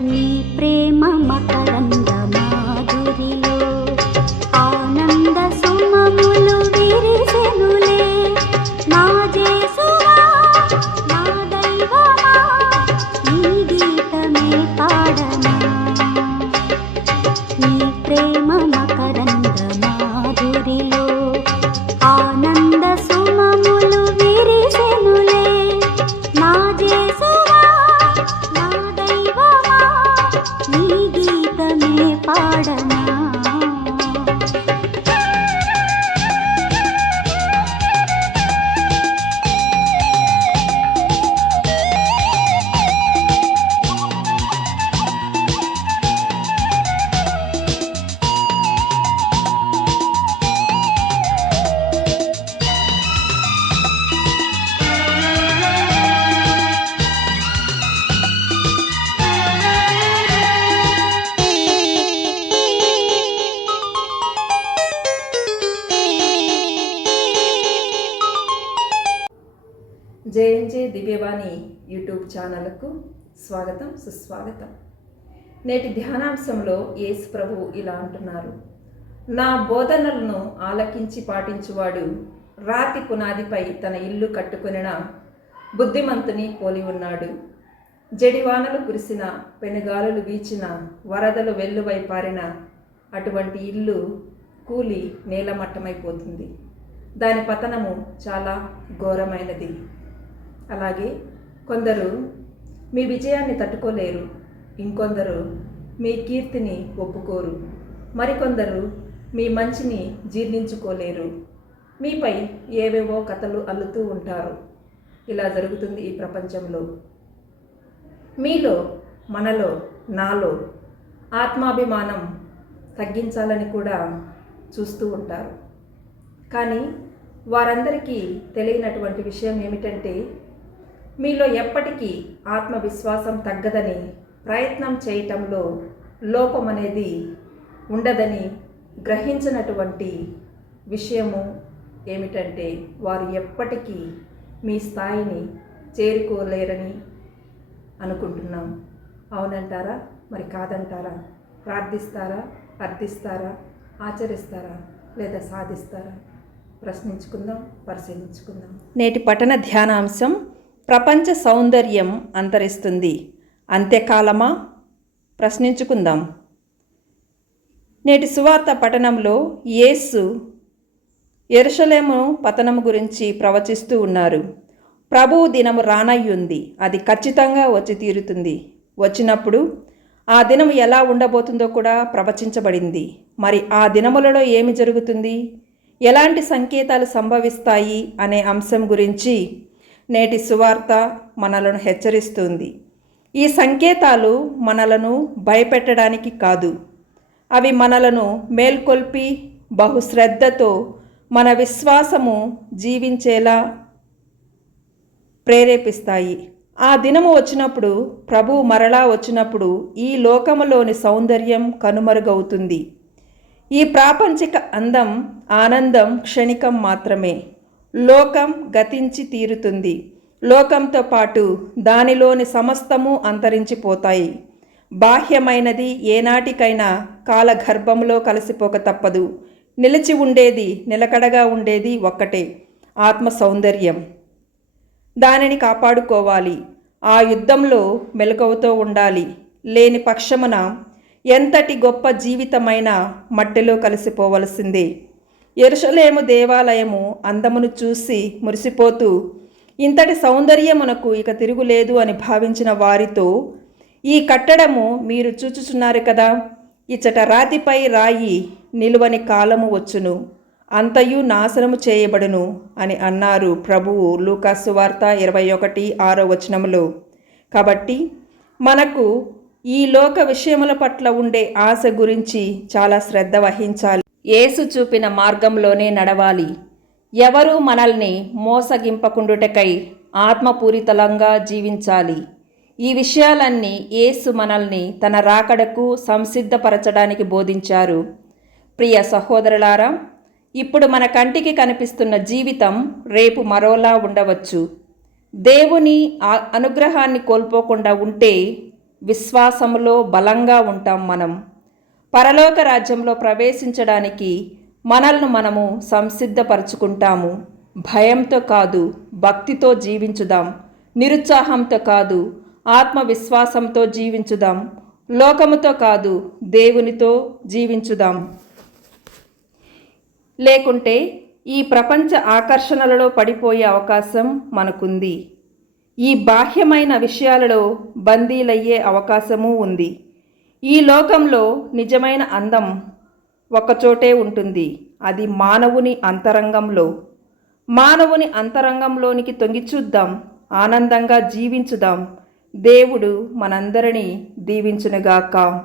నీ ప్రేమ మకరంద JNJ Divyavani YouTube ఛానల్కు స్వాగతం సుస్వాగతం. నేటి ధ్యానాంశంలో యేసు ప్రభు ఇలా అంటున్నారు. నా బోధనలను ఆలకించి పాటించువాడు రాతి పునాదిపై తన ఇల్లు కట్టుకునిన బుద్ధిమంతుని పోలి ఉన్నాడు. జడివానలు కురిసిన పెనుగాలులు వీచిన వరదలు వెల్లువై పారిన అటువంటి ఇల్లు కూలి నేలమట్టమైపోతుంది. దాని పతనము చాలా ఘోరమైనది. అలాగే కొందరు మీ విజయాన్ని తట్టుకోలేరు. ఇంకొందరు మీ కీర్తిని ఒప్పుకోరు. మరికొందరు మీ మంచిని జీర్ణించుకోలేరు. మీపై ఏవేవో కథలు అల్లుతూ ఉంటారు. ఇలా జరుగుతుంది ఈ ప్రపంచంలో. మీలో మనలో నాలో ఆత్మాభిమానం తగ్గించాలని కూడా చూస్తూ ఉంటారు. కానీ వారందరికీ తెలియనటువంటి విషయం ఏమిటంటే మీలో ఎప్పటికీ ఆత్మవిశ్వాసం తగ్గదని ప్రయత్నం చేయటంలో లోపం అనేది ఉండదని గ్రహించినటువంటి విషయము ఏమిటంటే వారు ఎప్పటికీ మీ స్థాయిని చేరుకోలేరని అనుకుంటున్నాం. అవునంటారా? మరి కాదంటారా? ప్రార్థిస్తారా? అర్థిస్తారా? ఆచరిస్తారా? లేదా సాధిస్తారా? ప్రశ్నించుకుందాం పరిశీలించుకుందాం. నేటి పఠన ధ్యానాంశం ప్రపంచ సౌందర్యం అంతరిస్తుంది. అంత్యకాలమా? ప్రశ్నించుకుందాం. నేటి సువార్త పఠనంలో యేసు ఎరుషలేము పతనం గురించి ప్రవచిస్తూ ఉన్నారు. ప్రభువు దినము రానయ్యుంది. అది ఖచ్చితంగా వచ్చి తీరుతుంది. వచ్చినప్పుడు ఆ దినం ఎలా ఉండబోతుందో కూడా ప్రవచించబడింది. మరి ఆ దినములలో ఏమి జరుగుతుంది? ఎలాంటి సంకేతాలు సంభవిస్తాయి? అనే అంశం గురించి నేటి సువార్త మనలను హెచ్చరిస్తుంది. ఈ సంకేతాలు మనలను భయపెట్టడానికి కాదు. అవి మనలను మేల్కొల్పి బహుశ్రద్ధతో మన విశ్వాసము జీవించేలా ప్రేరేపిస్తాయి. ఆ దినము వచ్చినప్పుడు ప్రభు మరలా వచ్చినప్పుడు ఈ లోకములోని సౌందర్యం కనుమరుగవుతుంది. ఈ ప్రాపంచిక అందం ఆనందం క్షణికం మాత్రమే. లోకం గతించి తీరుతుంది. లోకంతో పాటు దానిలోని సమస్తము అంతరించిపోతాయి. బాహ్యమైనది ఏనాటికైనా కాలగర్భంలో కలిసిపోక తప్పదు. నిలిచి ఉండేది నిలకడగా ఉండేది ఒక్కటే ఆత్మ సౌందర్యం దానిని కాపాడుకోవాలి. ఆ యుద్ధంలో మెలకువతో ఉండాలి. లేని పక్షమున ఎంతటి గొప్ప జీవితమైన మట్టిలో కలిసిపోవలసిందే. ఎరుషలేము దేవాలయము అందమును చూసి మురిసిపోతూ ఇంతటి సౌందర్యమునకు ఇక తిరుగులేదు అని భావించిన వారితో ఈ కట్టడము మీరు చూచుచున్నారు కదా ఇచ్చట రాతిపై రాయి నిలువని కాలము వచ్చును అంతయు నాశనము చేయబడును అని అన్నారు ప్రభువు లూకాసు వార్త ఇరవై ఒకటి ఆరో వచనములో. కాబట్టి మనకు ఈ లోక విషయముల పట్ల ఉండే ఆశ గురించి చాలా శ్రద్ధ వహించాలి. యేసు చూపిన మార్గంలోనే నడవాలి. ఎవరూ మనల్ని మోసగింపకుండుటకై ఆత్మపూరితలంగా జీవించాలి. ఈ విషయాలన్నీ యేసు మనల్ని తన రాకడకు సంసిద్ధపరచడానికి బోధించారు. ప్రియ సహోదరులారా ఇప్పుడు మన కంటికి కనిపిస్తున్న జీవితం రేపు మరోలా ఉండవచ్చు. దేవుని అనుగ్రహాన్ని కోల్పోకుండా ఉంటే విశ్వాసములో బలంగా ఉంటాం మనం. పరలోక రాజ్యంలో ప్రవేశించడానికి మనల్ని మనము సంసిద్ధపరచుకుంటాము. భయంతో కాదు భక్తితో జీవించుదాం. నిరుత్సాహంతో కాదు ఆత్మవిశ్వాసంతో జీవించుదాం. లోకముతో కాదు దేవునితో జీవించుదాం. లేకుంటే ఈ ప్రపంచ ఆకర్షణలలో పడిపోయే అవకాశం మనకుంది. ఈ బాహ్యమైన విషయాలలో బందీలయ్యే అవకాశము ఉంది. ఈ లోకంలో నిజమైన అందం ఒకచోటే ఉంటుంది. అది మానవుని అంతరంగంలో. మానవుని అంతరంగంలోనికి తొంగి చూద్దాం. ఆనందంగా జీవించుదాం. దేవుడు మనందరినీ దీవించునుగాక.